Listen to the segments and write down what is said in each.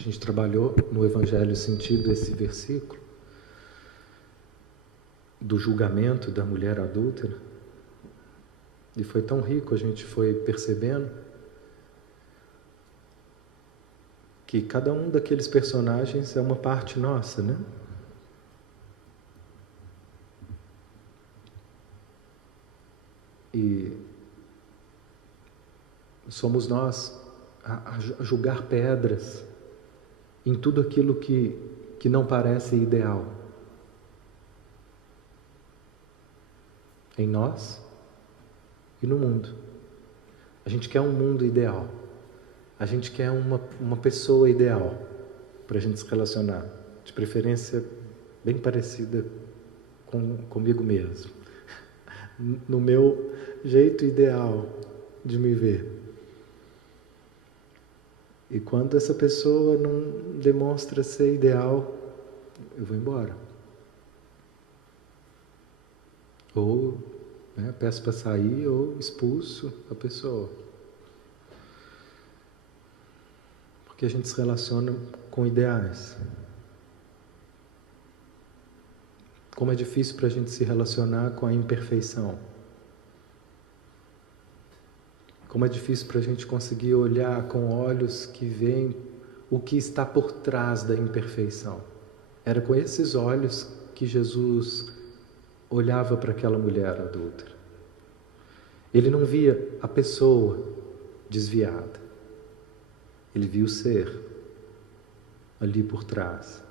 gente trabalhou no Evangelho sentido esse versículo do julgamento da mulher adúltera, e foi tão rico, a gente foi percebendo que cada um daqueles personagens é uma parte nossa, né? E somos nós a julgar pedras em tudo aquilo que não parece ideal. Em nós e no mundo. A gente quer um mundo ideal. A gente quer uma pessoa ideal para a gente se relacionar. De preferência bem parecida comigo mesmo. No meu jeito ideal de me ver. E quando essa pessoa não demonstra ser ideal, eu vou embora. Ou peço para sair, ou expulso a pessoa. Porque a gente se relaciona com ideais. Como é difícil para a gente se relacionar com a imperfeição. Como é difícil para a gente conseguir olhar com olhos que veem o que está por trás da imperfeição. Era com esses olhos que Jesus olhava para aquela mulher adúltera. Ele não via a pessoa desviada. Ele viu o ser ali por trás.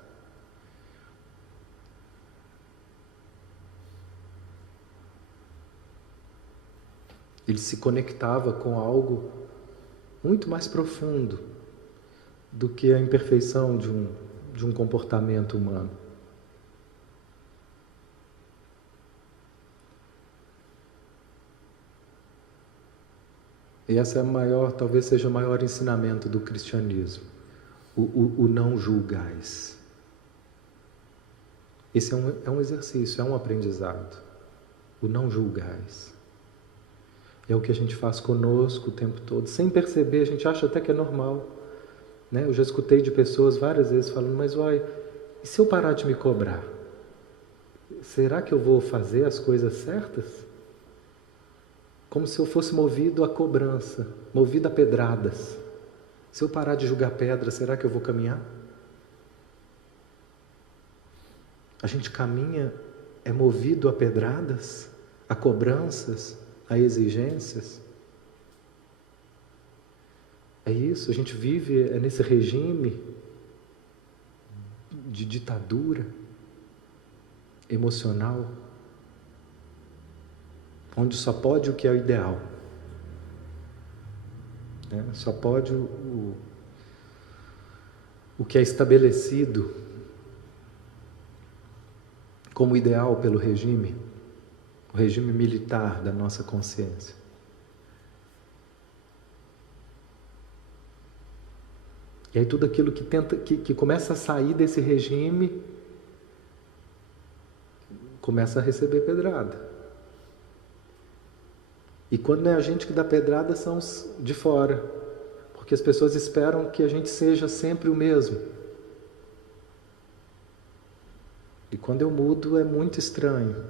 Ele se conectava com algo muito mais profundo do que a imperfeição de um comportamento humano. E essa é talvez seja o maior ensinamento do cristianismo. O não julgais. Esse é um exercício, é um aprendizado. O não julgais. É o que a gente faz conosco o tempo todo. Sem perceber, a gente acha até que é normal. Né? Eu já escutei de pessoas várias vezes falando, mas olha, e se eu parar de me cobrar? Será que eu vou fazer as coisas certas? Como se eu fosse movido a cobrança, movido a pedradas. Se eu parar de julgar pedra, será que eu vou caminhar? A gente caminha, é movido a pedradas, a cobranças, a exigências. É isso, a gente vive nesse regime de ditadura emocional, onde só pode o que é o ideal. Só pode o que é estabelecido como ideal pelo regime, o regime militar da nossa consciência. E aí tudo aquilo que começa a sair desse regime começa a receber pedrada. E quando não é a gente que dá pedrada, são os de fora. Porque as pessoas esperam que a gente seja sempre o mesmo. E quando eu mudo é muito estranho.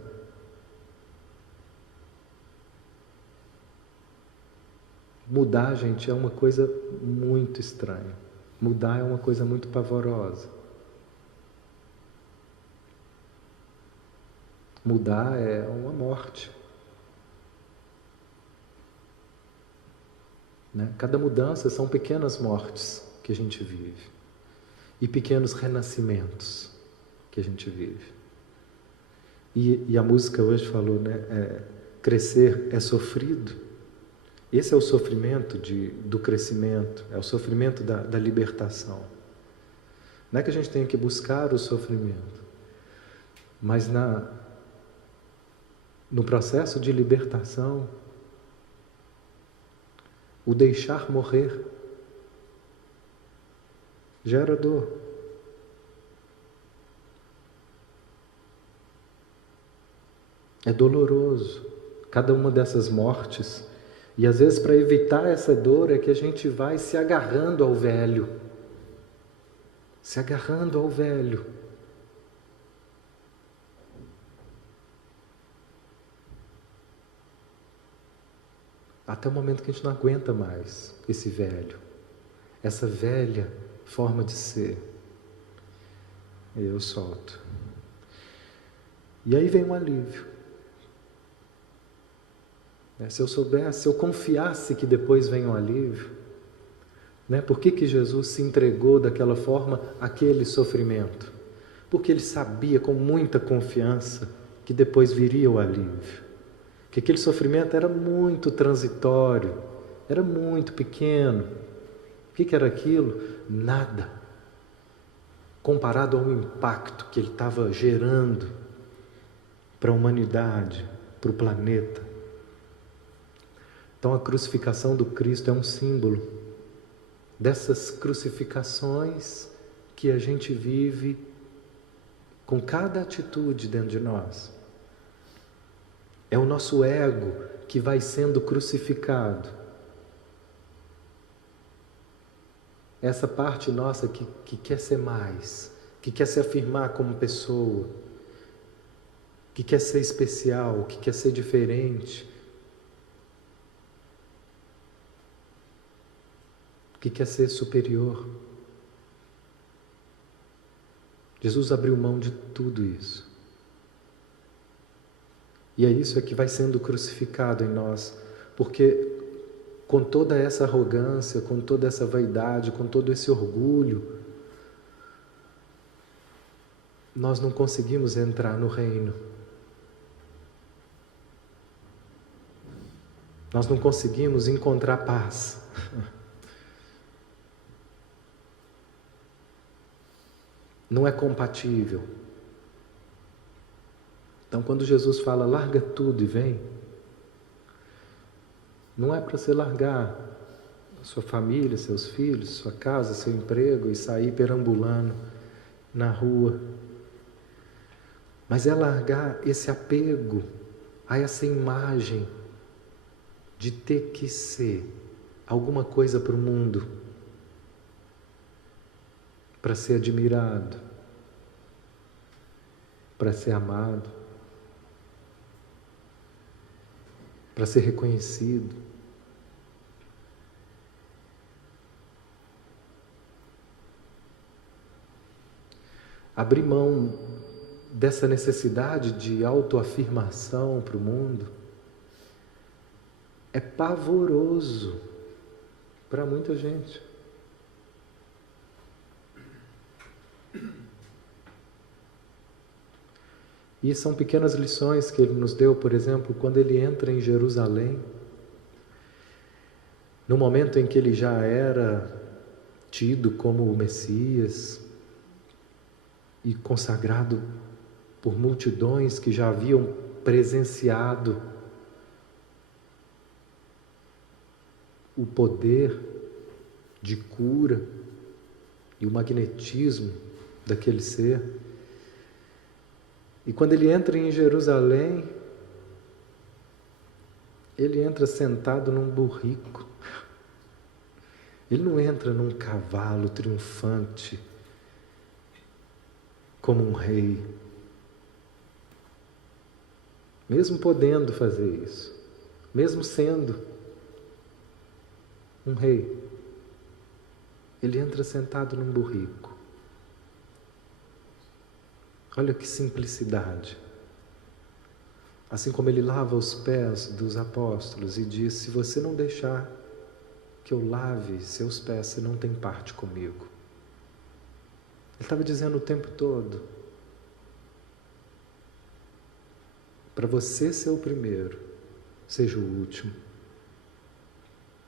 Mudar, gente, é uma coisa muito estranha. Mudar é uma coisa muito pavorosa. Mudar é uma morte. Cada mudança são pequenas mortes que a gente vive. E pequenos renascimentos que a gente vive. E a música hoje falou, crescer é sofrido. Esse é o sofrimento do crescimento, é o sofrimento da libertação. Não é que a gente tenha que buscar o sofrimento, mas no processo de libertação, o deixar morrer gera dor. É doloroso cada uma dessas mortes. E às vezes para evitar essa dor é que a gente vai se agarrando ao velho. se agarrando ao velho. Até o momento que a gente não aguenta mais esse velho, essa velha forma de ser. E eu solto. E aí vem um alívio. Se eu soubesse, se eu confiasse que depois vem um alívio, por que Jesus se entregou daquela forma àquele sofrimento? Porque ele sabia com muita confiança que depois viria o alívio. Que aquele sofrimento era muito transitório, era muito pequeno. O que era aquilo? Nada. Comparado ao impacto que ele estava gerando para a humanidade, para o planeta. Então a crucificação do Cristo é um símbolo dessas crucificações que a gente vive com cada atitude dentro de nós. É o nosso ego que vai sendo crucificado. Essa parte nossa que quer ser mais, que quer se afirmar como pessoa, que quer ser especial, que quer ser diferente, que quer ser superior. Jesus abriu mão de tudo isso. E é isso que vai sendo crucificado em nós, porque com toda essa arrogância, com toda essa vaidade, com todo esse orgulho, nós não conseguimos entrar no reino. Nós não conseguimos encontrar paz. Não é compatível. Então, quando Jesus fala, larga tudo e vem, não é para você largar sua família, seus filhos, sua casa, seu emprego e sair perambulando na rua. Mas é largar esse apego a essa imagem de ter que ser alguma coisa para o mundo, para ser admirado, para ser amado, para ser reconhecido. Abrir mão dessa necessidade de autoafirmação para o mundo é pavoroso para muita gente. E são pequenas lições que ele nos deu, por exemplo, quando ele entra em Jerusalém, no momento em que ele já era tido como o Messias e consagrado por multidões que já haviam presenciado o poder de cura e o magnetismo daquele ser. E quando ele entra em Jerusalém, ele entra sentado num burrico. Ele não entra num cavalo triunfante, como um rei. Mesmo podendo fazer isso, mesmo sendo um rei, ele entra sentado num burrico. Olha que simplicidade. Assim como ele lava os pés dos apóstolos e diz, se você não deixar que eu lave seus pés, você não tem parte comigo. Ele estava dizendo o tempo todo, para você ser o primeiro, seja o último.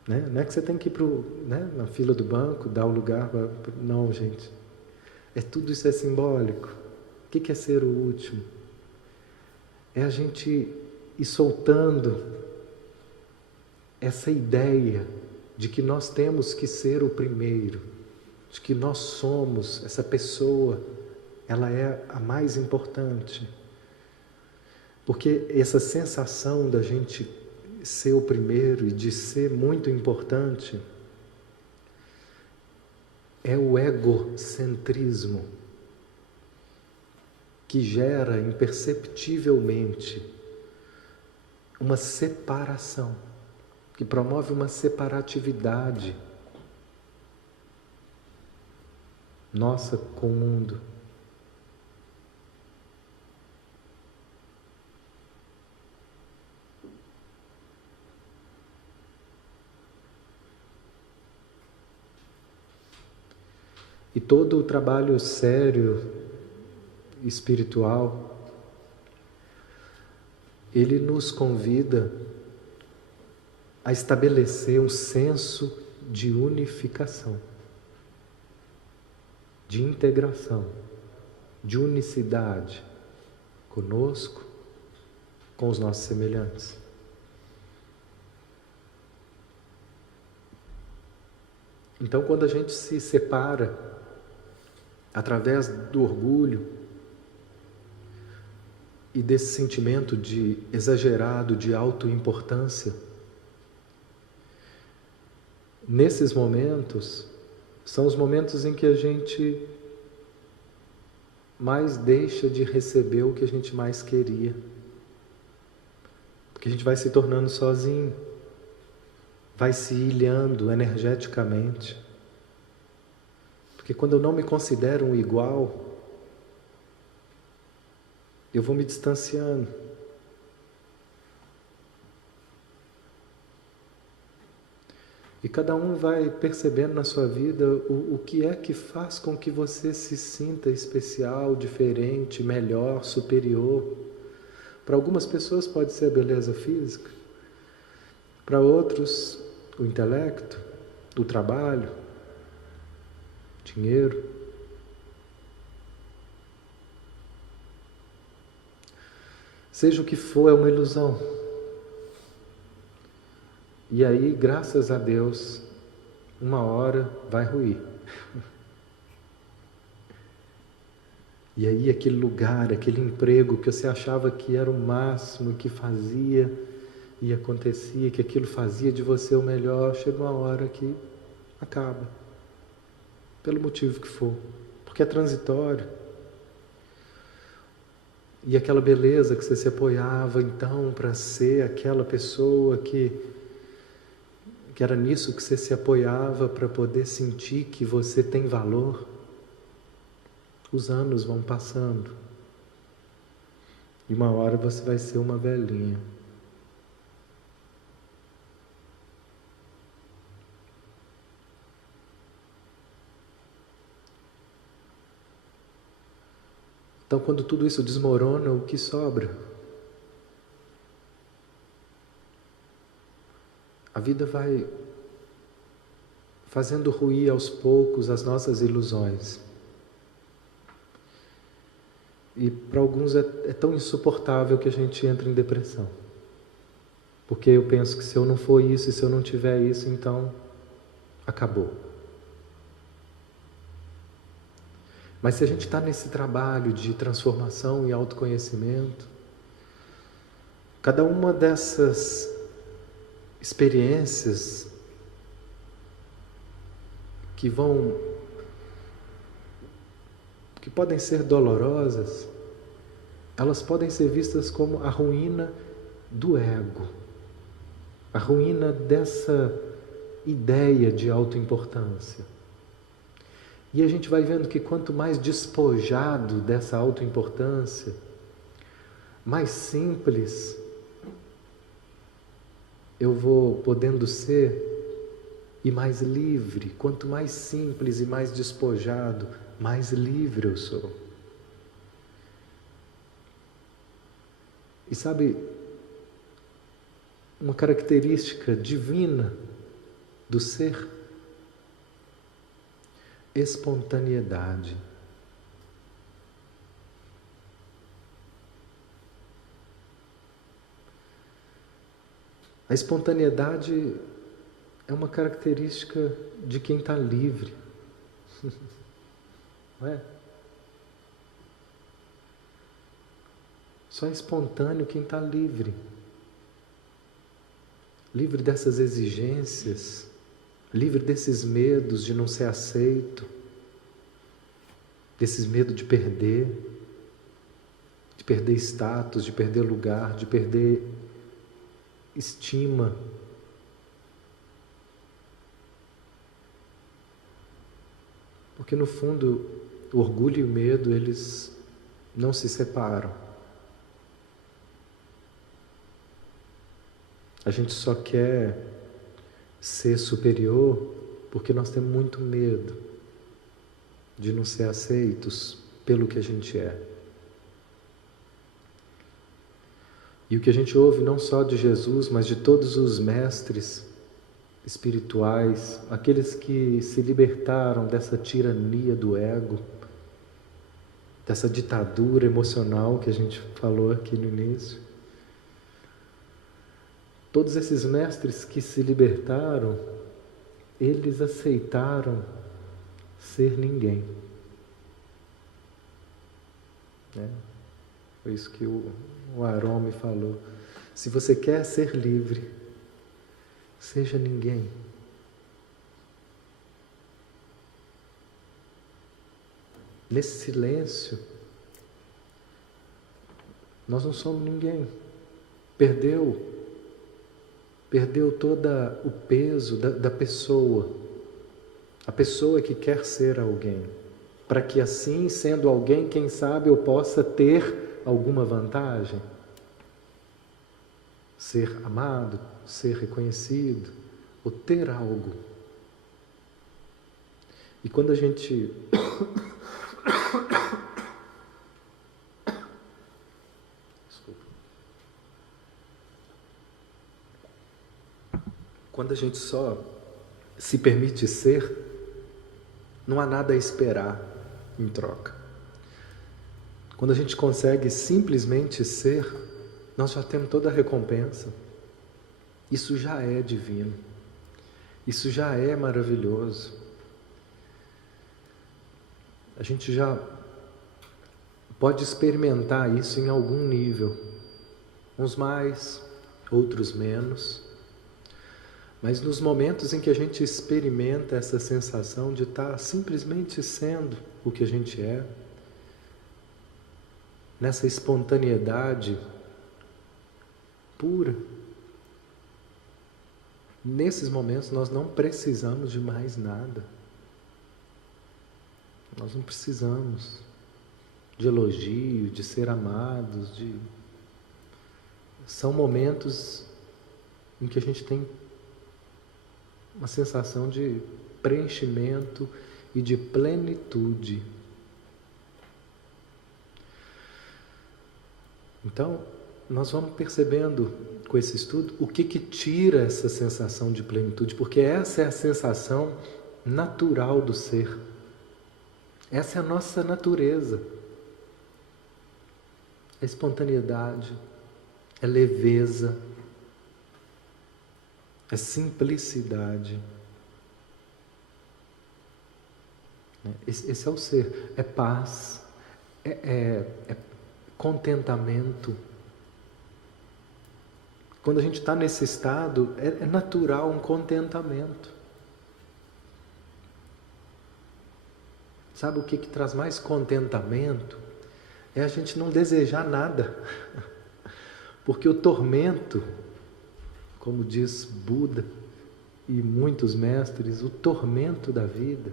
Não é que você tem que ir na fila do banco, dar o lugar, não, gente. Tudo isso é simbólico. O que é ser o último? É a gente ir soltando essa ideia de que nós temos que ser o primeiro, de que nós somos essa pessoa, ela é a mais importante. Porque essa sensação da gente ser o primeiro e de ser muito importante É o egocentrismo que gera imperceptivelmente uma separação, que promove uma separatividade nossa com o mundo. E todo o trabalho sério, espiritual, ele nos convida a estabelecer um senso de unificação, de integração, de unicidade conosco, com os nossos semelhantes. Então, quando a gente se separa através do orgulho e desse sentimento de exagerado de autoimportância, nesses momentos são os momentos em que a gente mais deixa de receber o que a gente mais queria, porque a gente vai se tornando sozinho, vai se ilhando energeticamente. Porque quando eu não me considero um igual, eu vou me distanciando. E cada um vai percebendo na sua vida o que é que faz com que você se sinta especial, diferente, melhor, superior. Para algumas pessoas pode ser a beleza física, para outros o intelecto, o trabalho, dinheiro. Seja o que for, é uma ilusão. E aí, graças a Deus, uma hora vai ruir. E aí aquele lugar, aquele emprego que você achava que era o máximo, que fazia e acontecia, que aquilo fazia de você o melhor, chega uma hora que acaba. Pelo motivo que for. Porque é transitório. E aquela beleza que você se apoiava então para ser aquela pessoa que era nisso que você se apoiava para poder sentir que você tem valor. Os anos vão passando. E uma hora você vai ser uma velhinha. Então, quando tudo isso desmorona, o que sobra? A vida vai fazendo ruir aos poucos as nossas ilusões. E para alguns é tão insuportável que a gente entra em depressão. Porque eu penso que se eu não for isso e se eu não tiver isso, então acabou. Mas se a gente está nesse trabalho de transformação e autoconhecimento, cada uma dessas experiências que podem ser dolorosas, elas podem ser vistas como a ruína do ego, a ruína dessa ideia de autoimportância. E a gente vai vendo que quanto mais despojado dessa autoimportância, mais simples eu vou podendo ser e mais livre. Quanto mais simples e mais despojado, mais livre eu sou. E sabe, uma característica divina do ser? Espontaneidade. A espontaneidade é uma característica de quem está livre. Não é? Só é espontâneo quem está livre. Livre dessas exigências livre desses medos de não ser aceito, desses medos de perder status, de perder lugar, de perder estima. Porque no fundo, o orgulho e o medo, eles não se separam. A gente só quer ser superior porque nós temos muito medo de não ser aceitos pelo que a gente é. E o que a gente ouve não só de Jesus, mas de todos os mestres espirituais, aqueles que se libertaram dessa tirania do ego, dessa ditadura emocional que a gente falou aqui no início. Todos esses mestres que se libertaram, eles aceitaram ser ninguém. Foi isso que o Aron me falou. Se você quer ser livre, seja ninguém. Nesse silêncio, nós não somos ninguém. Perdeu todo o peso da pessoa. A pessoa que quer ser alguém. Para que assim, sendo alguém, quem sabe eu possa ter alguma vantagem. Ser amado, ser reconhecido, ou ter algo. E quando a gente... Desculpa. Quando a gente só se permite ser, não há nada a esperar em troca. Quando a gente consegue simplesmente ser, nós já temos toda a recompensa. Isso já é divino. Isso já é maravilhoso. A gente já pode experimentar isso em algum nível. Uns mais, outros menos. Mas nos momentos em que a gente experimenta essa sensação de estar simplesmente sendo o que a gente é, nessa espontaneidade pura, nesses momentos nós não precisamos de mais nada. Nós não precisamos de elogio, de ser amados, São momentos em que a gente tem uma sensação de preenchimento e de plenitude. Então, nós vamos percebendo com esse estudo o que tira essa sensação de plenitude, porque essa é a sensação natural do ser. Essa é a nossa natureza. É espontaneidade, é leveza, é simplicidade. Esse é o ser. É paz, é contentamento. Quando a gente está nesse estado, é natural um contentamento. Sabe o que traz mais contentamento? É a gente não desejar nada. Porque o tormento, como diz Buda e muitos mestres, o tormento da vida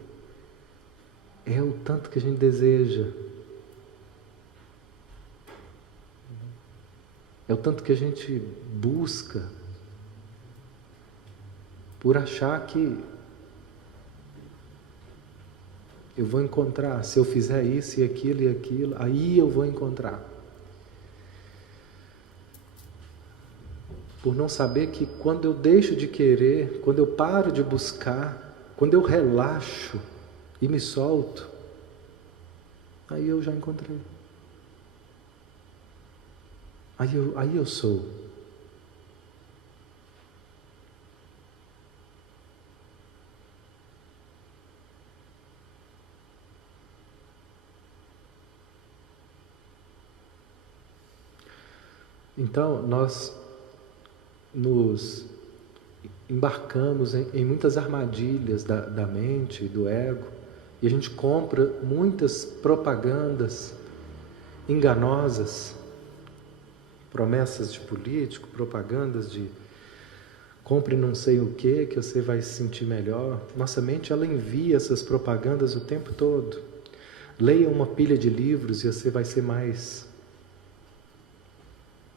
é o tanto que a gente deseja. É o tanto que a gente busca por achar que eu vou encontrar, se eu fizer isso e aquilo, aí eu vou encontrar. Por não saber que quando eu deixo de querer, quando eu paro de buscar, quando eu relaxo e me solto, aí eu já encontrei. Aí eu sou. Então, nós nos embarcamos em muitas armadilhas da mente e do ego, e a gente compra muitas propagandas enganosas, promessas de político, propagandas de compre não sei o que você vai se sentir melhor. Nossa mente, ela envia essas propagandas o tempo todo. Leia uma pilha de livros e você vai ser mais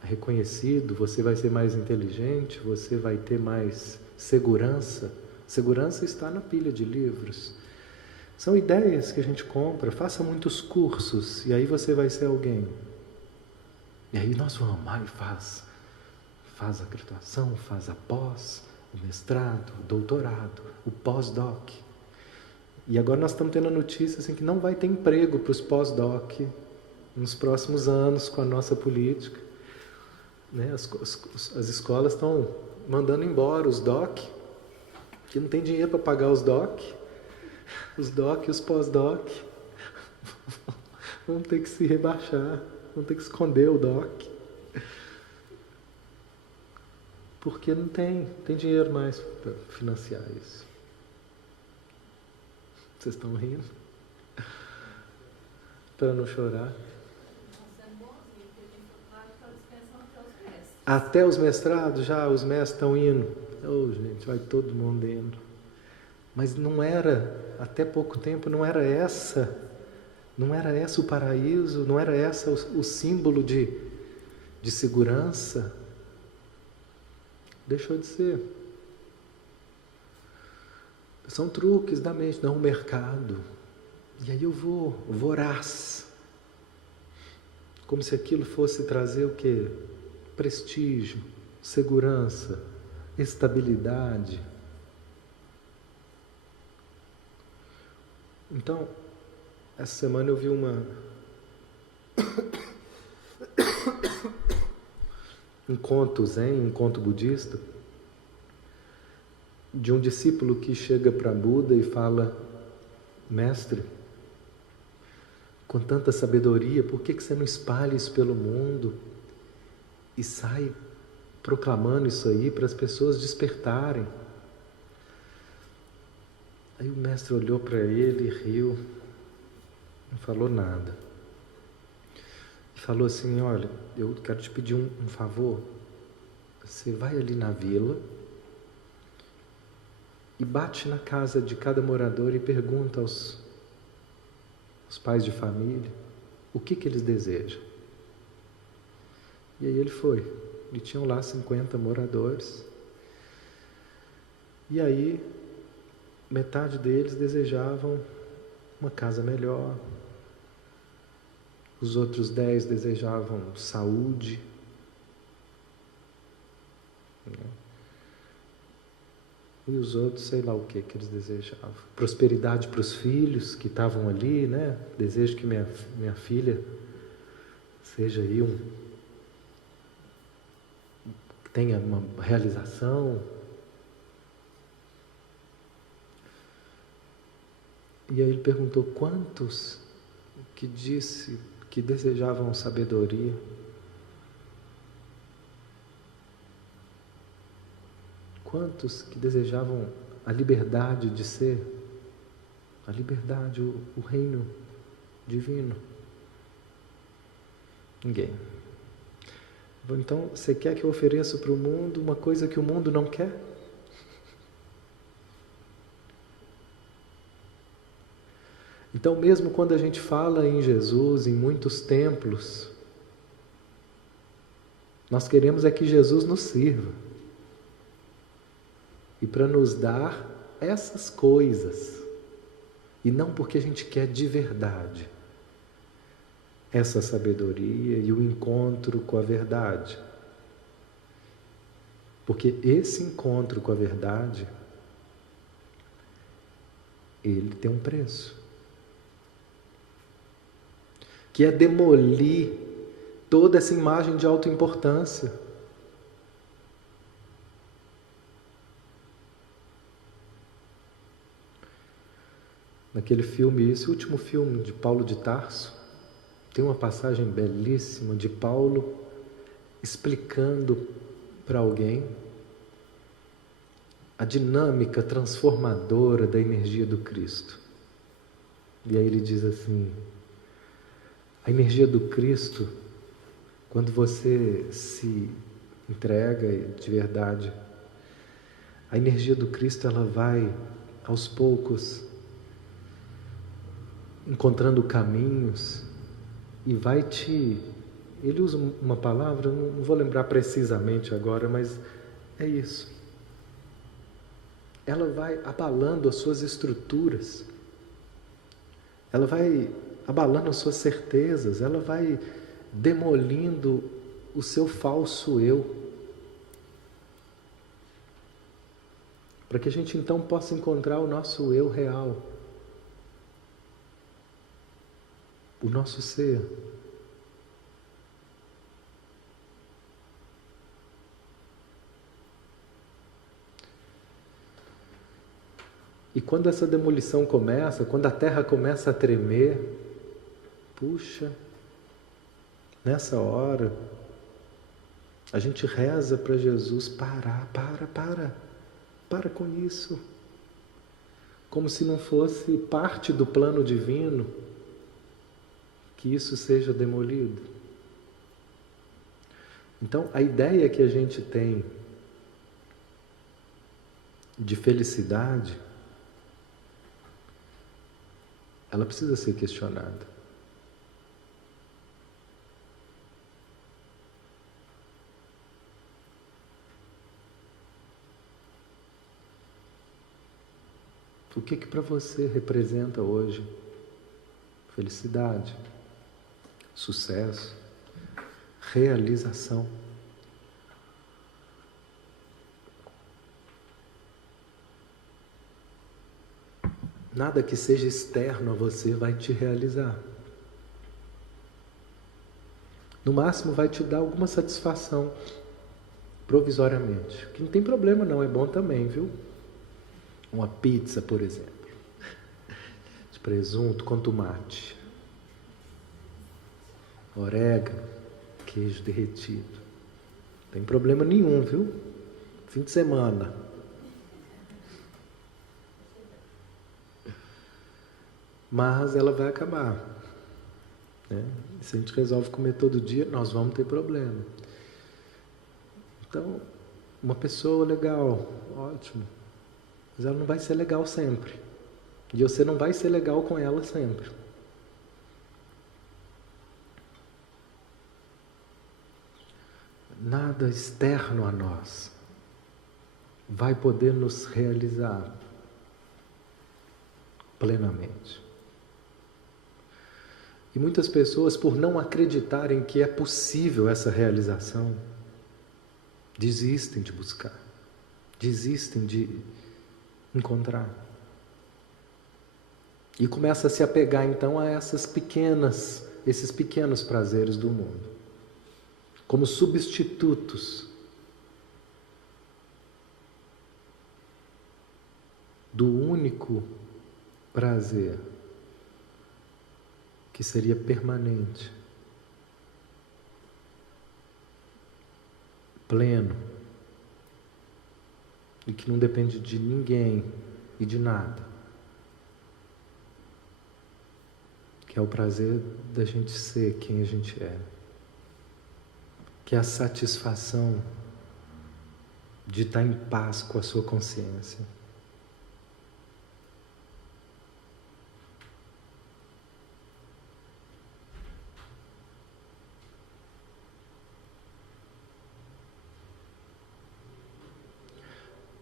reconhecido, você vai ser mais inteligente, você vai ter mais segurança. Segurança está na pilha de livros. São ideias que a gente compra. Faça muitos cursos e aí você vai ser alguém. E aí nós vamos, faz a graduação, faz a pós, o mestrado, o doutorado, o pós-doc. E agora nós estamos tendo a notícia assim, que não vai ter emprego para os pós-doc nos próximos anos com a nossa política. Né? As escolas estão mandando embora os doc, que não tem dinheiro para pagar os doc e os pós-doc vão ter que se rebaixar, vão ter que esconder o doc. Porque não tem dinheiro mais para financiar isso. Vocês estão rindo? Para não chorar. Até os mestrados, já os mestres estão indo. Oh, gente, vai todo mundo indo. Mas não era, até pouco tempo, não era essa o paraíso, não era essa o símbolo de segurança. Deixou de ser. São truques da mente, não o mercado. E aí eu vou voraz. Como se aquilo fosse trazer o quê? Prestígio, segurança, estabilidade. Então, essa semana eu vi um conto zen, um conto budista, de um discípulo que chega para Buda e fala: mestre, com tanta sabedoria, por que você não espalha isso pelo mundo e sai proclamando isso aí para as pessoas despertarem? Aí o mestre olhou para ele e riu, não falou nada. E falou assim: olha, eu quero te pedir um favor. Você vai ali na vila e bate na casa de cada morador e pergunta aos pais de família o que eles desejam. E aí ele foi. E tinham lá 50 moradores. E aí metade deles desejavam uma casa melhor. Os outros 10 desejavam saúde. E os outros, sei lá o que eles desejavam. Prosperidade para os filhos que estavam ali, né? Desejo que minha filha seja aí tenha uma realização. E aí ele perguntou: quantos que disse que desejavam sabedoria? Quantos que desejavam a liberdade de ser? A liberdade, o reino divino? Ninguém. Então, você quer que eu ofereça para o mundo uma coisa que o mundo não quer? Então, mesmo quando a gente fala em Jesus, em muitos templos, nós queremos é que Jesus nos sirva. E para nos dar essas coisas. E não porque a gente quer de verdade essa sabedoria e o encontro com a verdade. Porque esse encontro com a verdade, ele tem um preço. Que é demolir toda essa imagem de autoimportância. Naquele filme, esse último filme de Paulo de Tarso, tem uma passagem belíssima de Paulo explicando para alguém a dinâmica transformadora da energia do Cristo. E aí ele diz assim: a energia do Cristo, quando você se entrega de verdade, a energia do Cristo, ela vai aos poucos encontrando caminhos e vai te... Ele usa uma palavra, não vou lembrar precisamente agora, mas é isso. Ela vai abalando as suas estruturas, ela vai abalando as suas certezas, ela vai demolindo o seu falso eu, para que a gente então possa encontrar o nosso eu real, o nosso ser. E quando essa demolição começa, quando a terra começa a tremer, puxa, nessa hora, a gente reza para Jesus parar, para com isso. Como se não fosse parte do plano divino que isso seja demolido. Então, a ideia que a gente tem de felicidade, ela precisa ser questionada. O que para você representa hoje felicidade, sucesso, realização? Nada que seja externo a você vai te realizar. No máximo vai te dar alguma satisfação, provisoriamente. Que não tem problema não, é bom também, viu? Uma pizza, por exemplo, de presunto com tomate, orégano, queijo derretido. Não tem problema nenhum, viu? Fim de semana. Mas ela vai acabar, né? Se a gente resolve comer todo dia, nós vamos ter problema. Então, uma pessoa legal, ótimo, mas ela não vai ser legal sempre. E você não vai ser legal com ela sempre. Nada externo a nós vai poder nos realizar plenamente. E muitas pessoas, por não acreditarem que é possível essa realização, desistem de buscar, desistem de encontrar. E começa a se apegar então a esses pequenos prazeres do mundo, como substitutos do único prazer que seria permanente, pleno, e que não depende de ninguém e de nada, que é o prazer da gente ser quem a gente é, que é a satisfação de estar em paz com a sua consciência.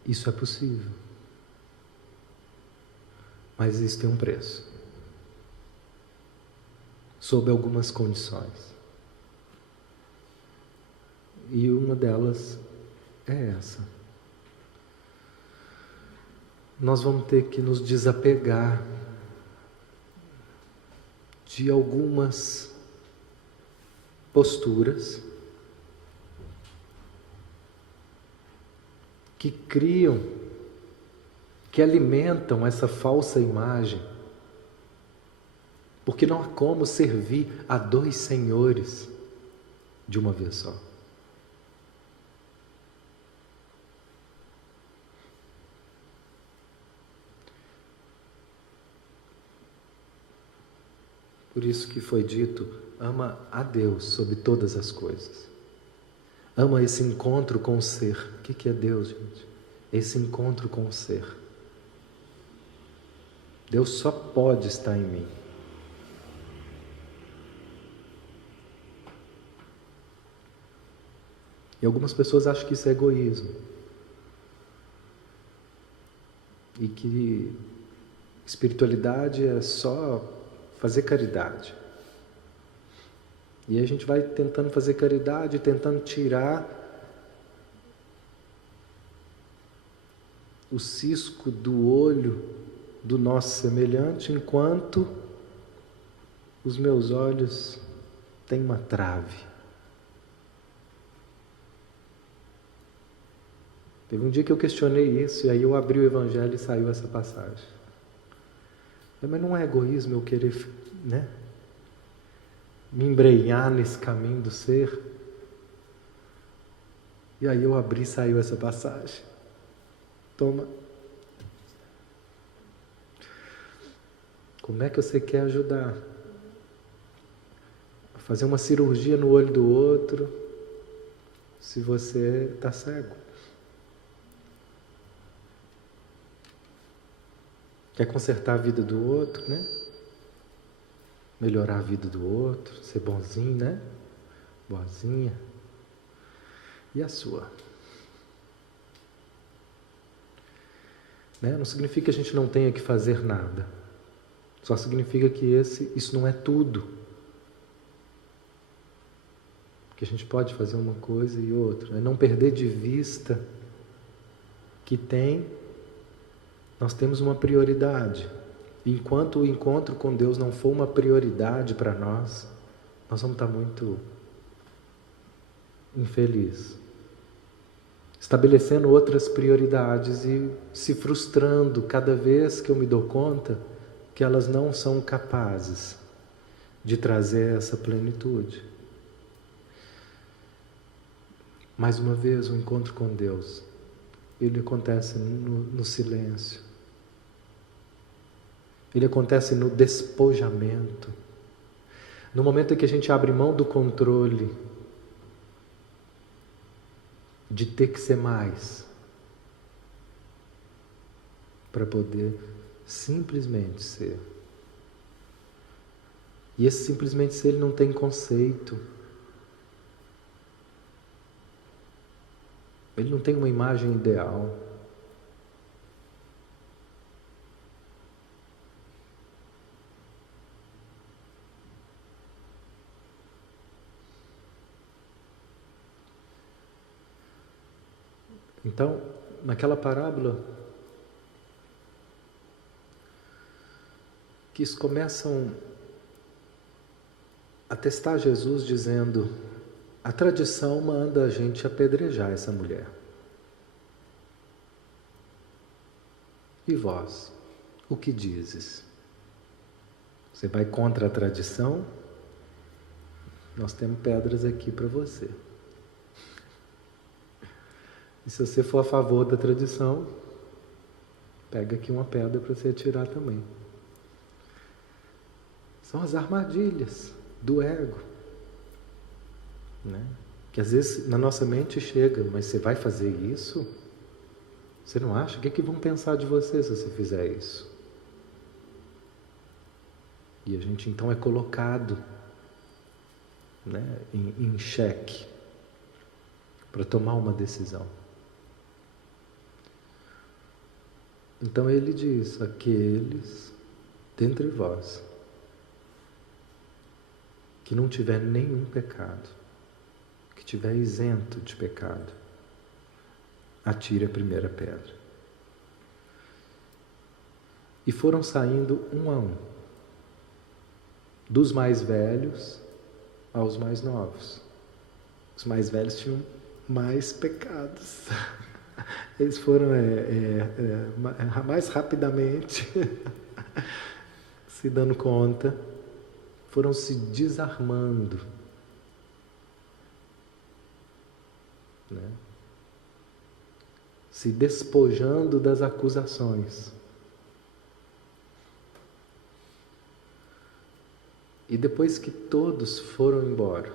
Isso é possível, mas isso tem um preço, sob algumas condições. E uma delas é essa. Nós vamos ter que nos desapegar de algumas posturas que criam, que alimentam essa falsa imagem, porque não há como servir a dois senhores de uma vez só. Por isso que foi dito, ama a Deus sobre todas as coisas. Ama esse encontro com o ser. O que é Deus, gente? Esse encontro com o ser. Deus só pode estar em mim. E algumas pessoas acham que isso é egoísmo. E que espiritualidade é só fazer caridade. E aí a gente vai tentando fazer caridade, tentando tirar o cisco do olho do nosso semelhante, enquanto os meus olhos têm uma trave. Teve um dia que eu questionei isso, e aí eu abri o Evangelho e saiu essa passagem. Mas não é egoísmo eu querer, me embrenhar nesse caminho do ser? E aí eu abri e saiu essa passagem. Toma. Como é que você quer ajudar? A fazer uma cirurgia no olho do outro, se você está cego? Quer consertar a vida do outro, melhorar a vida do outro, ser bonzinho, boazinha. E a sua? Não significa que a gente não tenha que fazer nada. Só significa que isso não é tudo. Que a gente pode fazer uma coisa e outra. É não perder de vista que nós temos uma prioridade. Enquanto o encontro com Deus não for uma prioridade para nós vamos estar muito infelizes. Estabelecendo outras prioridades e se frustrando cada vez que eu me dou conta que elas não são capazes de trazer essa plenitude. Mais uma vez, o encontro com Deus, ele acontece no silêncio. Ele acontece no despojamento. No momento em que a gente abre mão do controle, de ter que ser mais, para poder simplesmente ser. E esse simplesmente ser, ele não tem conceito. Ele não tem uma imagem ideal. Então, naquela parábola, que eles começam a testar Jesus dizendo: a tradição manda a gente apedrejar essa mulher. E vós, o que dizes? Você vai contra a tradição? Nós temos pedras aqui para você. E se você for a favor da tradição, pega aqui uma pedra para você atirar também. São as armadilhas do ego, que às vezes na nossa mente chega: mas você vai fazer isso? Você não acha? O que vão pensar de você se você fizer isso? E a gente então é colocado em xeque para tomar uma decisão. Então ele diz: aqueles dentre vós que não tiver nenhum pecado, que tiver isento de pecado, atire a primeira pedra. E foram saindo um a um, dos mais velhos aos mais novos. Os mais velhos tinham mais pecados. Eles foram mais rapidamente se dando conta, foram se desarmando, se despojando das acusações. E depois que todos foram embora,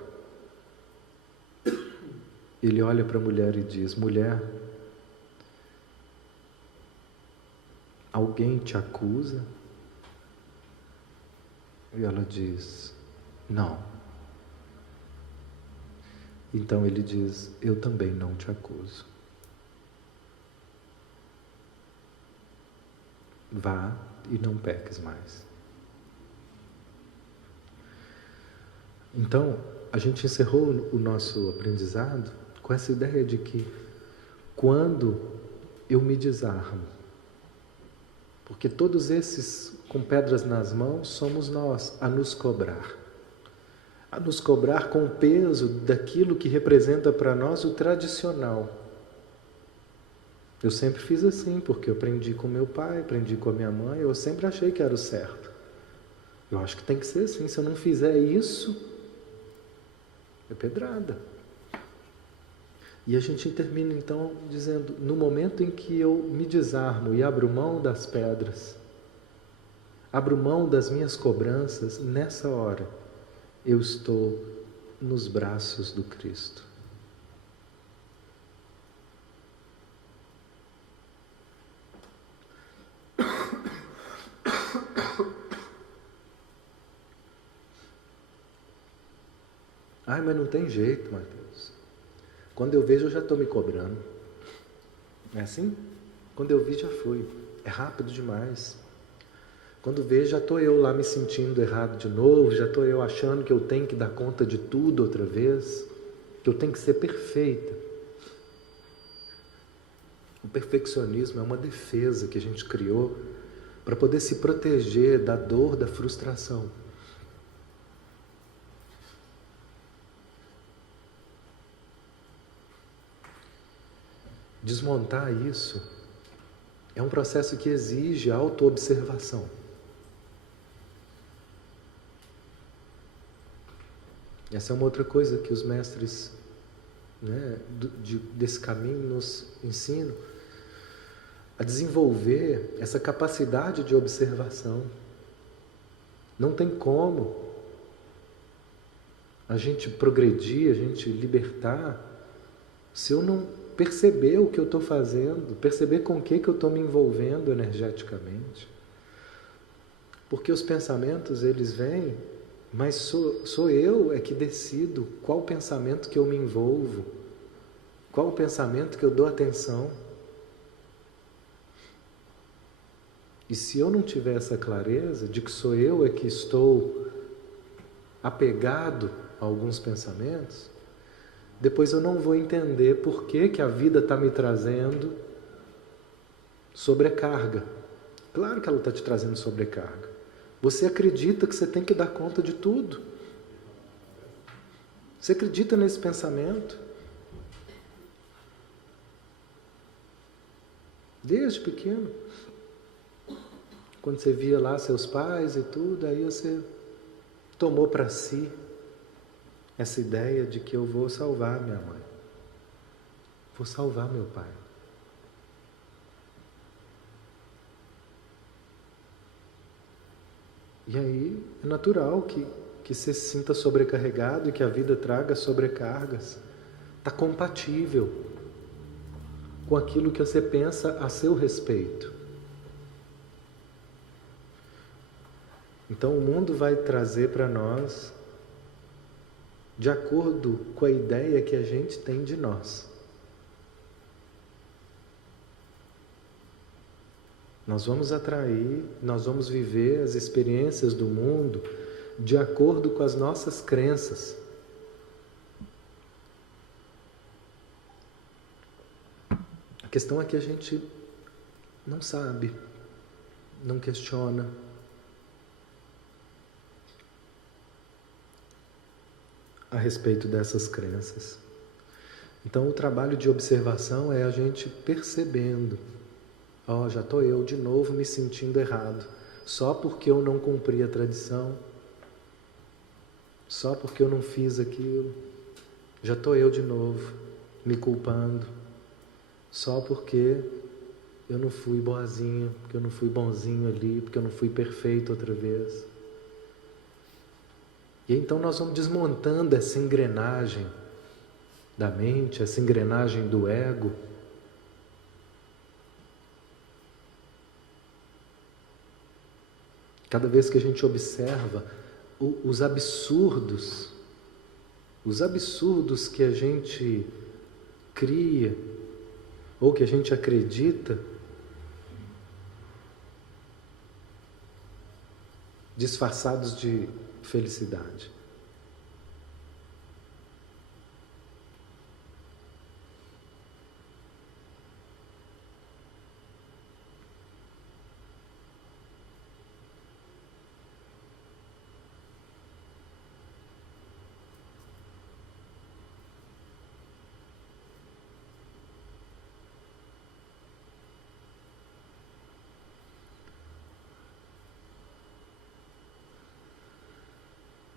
ele olha para a mulher e diz: mulher, alguém te acusa? E ela diz: não. Então ele diz: eu também não te acuso. Vá e não peques mais. Então, a gente encerrou o nosso aprendizado com essa ideia de que quando eu me desarmo, porque todos esses com pedras nas mãos somos nós a nos cobrar com o peso daquilo que representa para nós o tradicional. Eu sempre fiz assim, porque eu aprendi com meu pai, aprendi com a minha mãe, eu sempre achei que era o certo. Eu acho que tem que ser assim, se eu não fizer isso, é pedrada. E a gente termina então dizendo, no momento em que eu me desarmo e abro mão das pedras, abro mão das minhas cobranças, nessa hora eu estou nos braços do Cristo. Ai, mas não tem jeito, Mateus. Quando eu vejo, eu já estou me cobrando. Não é assim? Quando eu vi, já foi. É rápido demais. Quando vejo, já estou eu lá me sentindo errado de novo, já estou eu achando que eu tenho que dar conta de tudo outra vez, que eu tenho que ser perfeita. O perfeccionismo é uma defesa que a gente criou para poder se proteger da dor, da frustração. Desmontar isso é um processo que exige autoobservação. Essa é uma outra coisa que os mestres, né, desse caminho nos ensinam, a desenvolver essa capacidade de observação. Não tem como a gente progredir, a gente libertar, se eu não perceber o que eu estou fazendo, perceber com o que eu estou me envolvendo energeticamente. Porque os pensamentos, eles vêm, mas sou eu é que decido qual pensamento que eu me envolvo, qual o pensamento que eu dou atenção. E se eu não tiver essa clareza de que sou eu é que estou apegado a alguns pensamentos, depois eu não vou entender por que a vida está me trazendo sobrecarga. Claro que ela está te trazendo sobrecarga. Você acredita que você tem que dar conta de tudo. Você acredita nesse pensamento? Desde pequeno. Quando você via lá seus pais e tudo, aí você tomou para si essa ideia de que eu vou salvar minha mãe. Vou salvar meu pai. E aí é natural que você se sinta sobrecarregado e que a vida traga sobrecargas. Está compatível com aquilo que você pensa a seu respeito. Então o mundo vai trazer para nós de acordo com a ideia que a gente tem de nós. Nós vamos atrair, nós vamos viver as experiências do mundo de acordo com as nossas crenças. A questão é que a gente não sabe, não questiona. A respeito dessas crenças. Então o trabalho de observação é a gente percebendo, já estou eu de novo me sentindo errado, só porque eu não cumpri a tradição, só porque eu não fiz aquilo, já estou eu de novo me culpando, só porque eu não fui boazinho, porque eu não fui bonzinho ali, porque eu não fui perfeito outra vez. E aí, então nós vamos desmontando essa engrenagem da mente, essa engrenagem do ego. Cada vez que a gente observa os absurdos que a gente cria ou que a gente acredita, disfarçados de felicidade.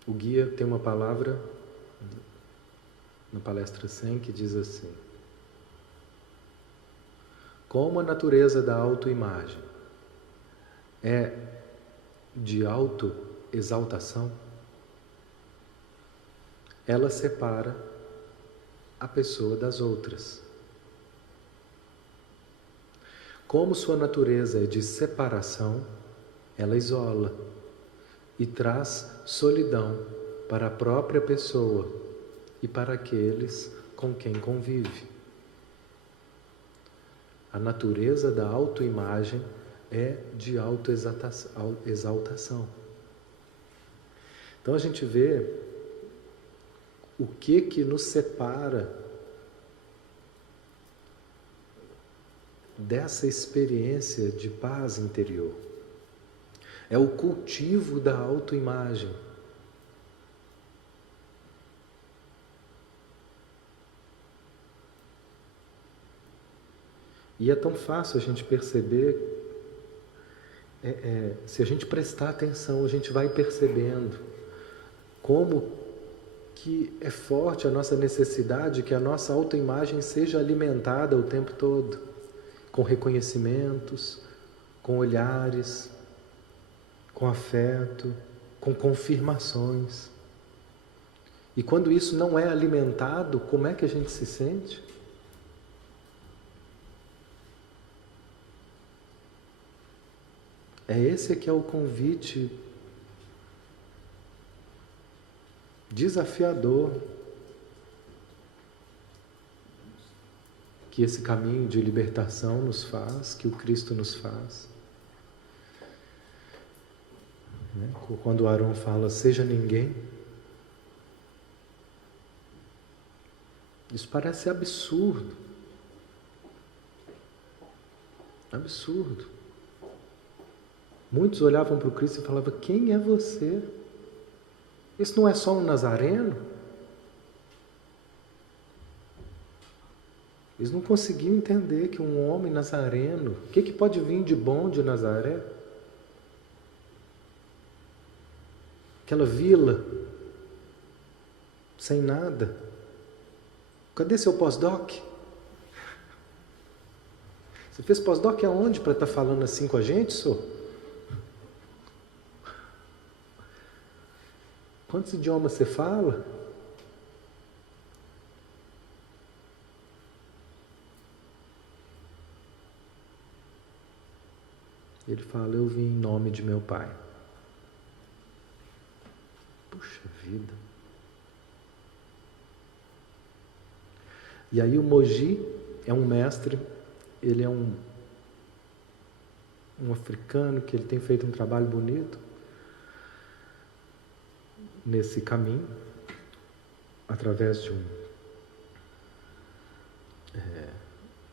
O guia tem uma palavra na palestra 100 que diz assim: como a natureza da autoimagem é de autoexaltação, ela separa a pessoa das outras. Como sua natureza é de separação, ela isola e traz solidão para a própria pessoa e para aqueles com quem convive. A natureza da autoimagem é de autoexaltação. Então a gente vê o que nos separa dessa experiência de paz interior. É o cultivo da autoimagem. E é tão fácil a gente perceber, se a gente prestar atenção, a gente vai percebendo como que é forte a nossa necessidade que a nossa autoimagem seja alimentada o tempo todo, com reconhecimentos, com olhares, com afeto, com confirmações. E quando isso não é alimentado, como é que a gente se sente? Esse que é o convite desafiador que esse caminho de libertação nos faz, que o Cristo nos faz. Quando o Aaron fala, seja ninguém, isso parece absurdo. Absurdo. Muitos olhavam para o Cristo e falavam, quem é você? Isso não é só um nazareno? Eles não conseguiam entender que um homem nazareno, o que pode vir de bom de Nazaré? Aquela vila, sem nada. Cadê seu pós-doc? Você fez pós-doc aonde para estar falando assim com a gente, senhor? Quantos idiomas você fala? Ele fala, eu vim em nome de meu pai. Puxa vida. E aí o Moji é um mestre, ele é um africano que ele tem feito um trabalho bonito nesse caminho, através de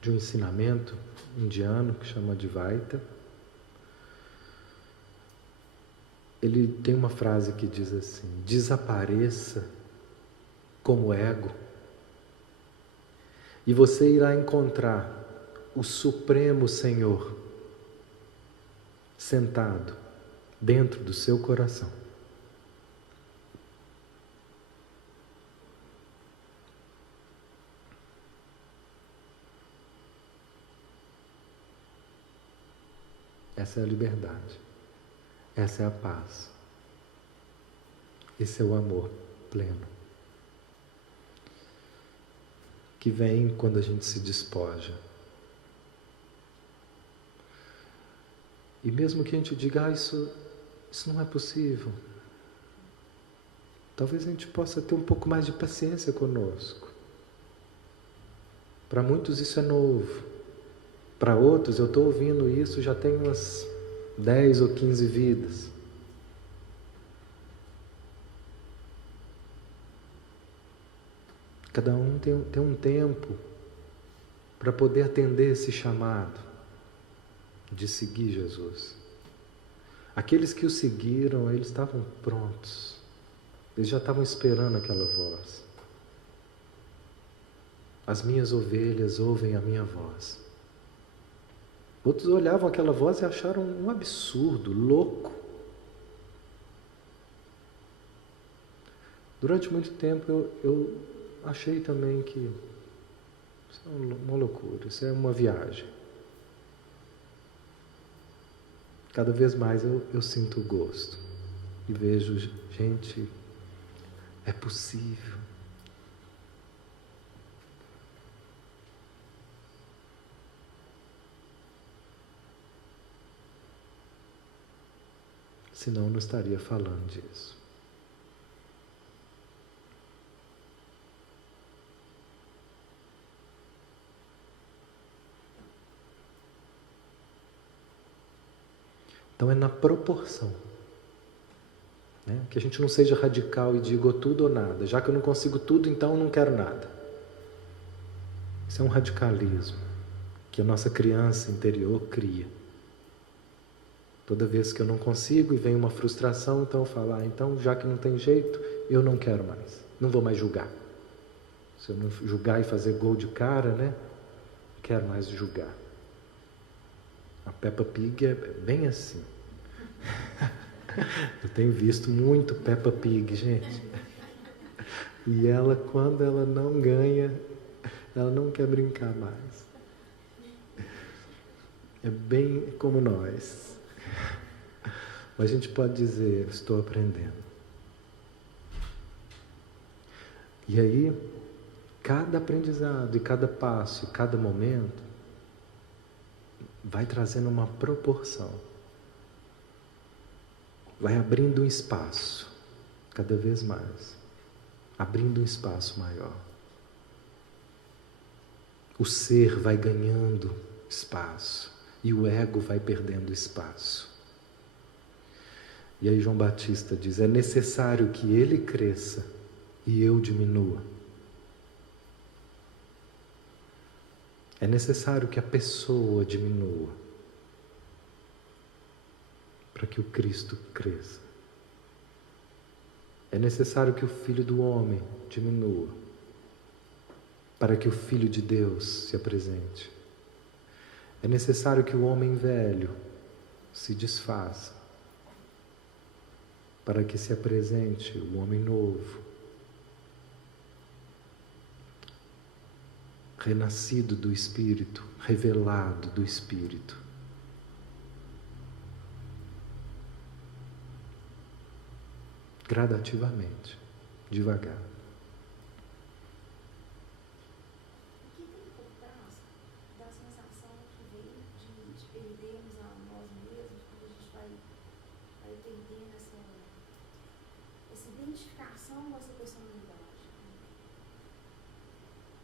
um ensinamento indiano que chama Advaita. Ele tem uma frase que diz assim, desapareça como ego e você irá encontrar o Supremo Senhor sentado dentro do seu coração. Essa é a liberdade. Essa é a paz. Esse é o amor pleno, que vem quando a gente se despoja. E mesmo que a gente diga, isso não é possível, talvez a gente possa ter um pouco mais de paciência conosco. Para muitos isso é novo. Para outros, eu estou ouvindo isso já tem umas 10 ou 15 vidas. Cada um tem um tempo para poder atender esse chamado de seguir Jesus. Aqueles que o seguiram, eles estavam prontos. Eles já estavam esperando aquela voz. As minhas ovelhas ouvem a minha voz. Outros olhavam aquela voz e acharam um absurdo, louco. Durante muito tempo eu achei também que isso é uma loucura, isso é uma viagem. Cada vez mais eu sinto o gosto e vejo, gente, é possível. Senão eu não estaria falando disso. Então é na proporção, né? Que a gente não seja radical e diga tudo ou nada. Já que eu não consigo tudo, então eu não quero nada. Isso é um radicalismo que a nossa criança interior cria. Toda vez que eu não consigo e vem uma frustração, então eu falo, então já que não tem jeito, eu não quero mais, não vou mais julgar. Se eu não julgar e fazer gol de cara, né? Não quero mais julgar. A Peppa Pig é bem assim. Eu tenho visto muito Peppa Pig, gente. E ela, quando ela não ganha, ela não quer brincar mais. É bem como nós. Mas a gente pode dizer, estou aprendendo. E aí, cada aprendizado, e cada passo, e cada momento, vai trazendo uma proporção. Vai abrindo um espaço, cada vez mais. Abrindo um espaço maior. O ser vai ganhando espaço, e o ego vai perdendo espaço. E aí João Batista diz, é necessário que ele cresça e eu diminua. É necessário que a pessoa diminua para que o Cristo cresça. É necessário que o Filho do Homem diminua para que o Filho de Deus se apresente. É necessário que o homem velho se desfaça para que se apresente o homem novo, renascido do Espírito, revelado do Espírito. Gradativamente, devagar. O que tem por trás da sensação que vem de perdermos a nós mesmos, quando a gente vai perdendo essa identificação com essa personalidade?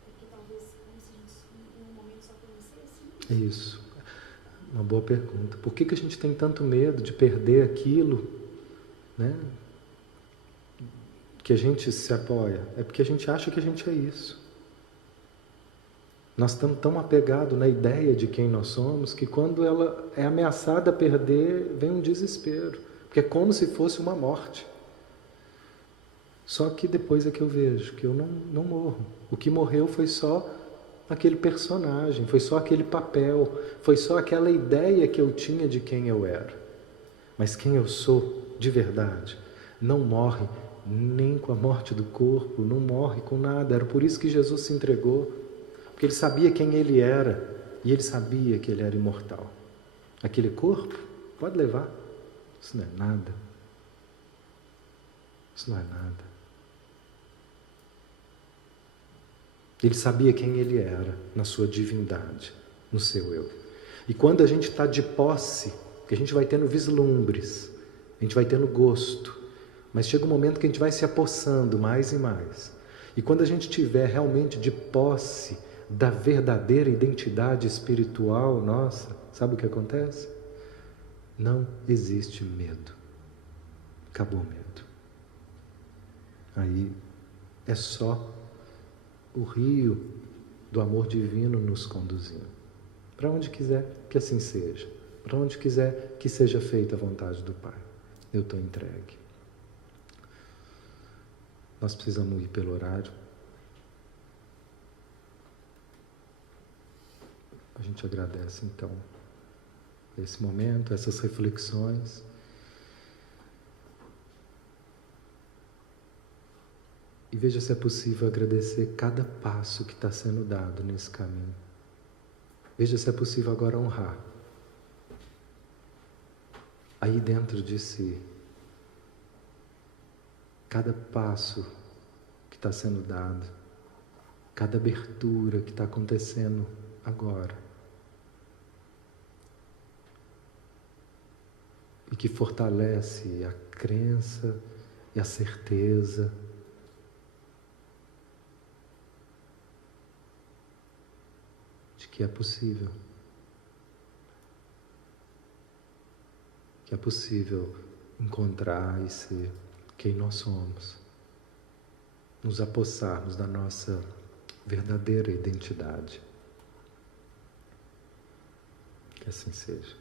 Porque talvez, como se a gente em um momento só conhecesse. Isso. Uma boa pergunta. Por que a gente tem tanto medo de perder aquilo, né, que a gente se apoia? É porque a gente acha que a gente é isso. Nós estamos tão apegados na ideia de quem nós somos que quando ela é ameaçada a perder, vem um desespero. Porque é como se fosse uma morte. Só que depois é que eu vejo que eu não morro. O que morreu foi só aquele personagem, foi só aquele papel, foi só aquela ideia que eu tinha de quem eu era. Mas quem eu sou, de verdade, não morre nem com a morte do corpo, não morre com nada. Era por isso que Jesus se entregou, porque ele sabia quem ele era e ele sabia que ele era imortal. Aquele corpo, pode levar, isso não é nada. Isso não é nada. Ele sabia quem ele era na sua divindade, no seu eu. E quando a gente está de posse, que a gente vai tendo vislumbres, a gente vai tendo gosto, mas chega um momento que a gente vai se apossando mais e mais. E quando a gente tiver realmente de posse da verdadeira identidade espiritual nossa, sabe o que acontece? Não existe medo. Acabou o medo. Aí é só o rio do amor divino nos conduzindo. Para onde quiser que assim seja. Para onde quiser que seja feita a vontade do Pai. Eu estou entregue. Nós precisamos ir pelo horário. A gente agradece então esse momento, essas reflexões. E veja se é possível agradecer cada passo que está sendo dado nesse caminho. Veja se é possível agora honrar. Aí dentro de si, cada passo que está sendo dado, cada abertura que está acontecendo agora. E que fortalece a crença e a certeza de que é possível. Que é possível encontrar e ser quem nós somos. Nos apossarmos da nossa verdadeira identidade. Que assim seja.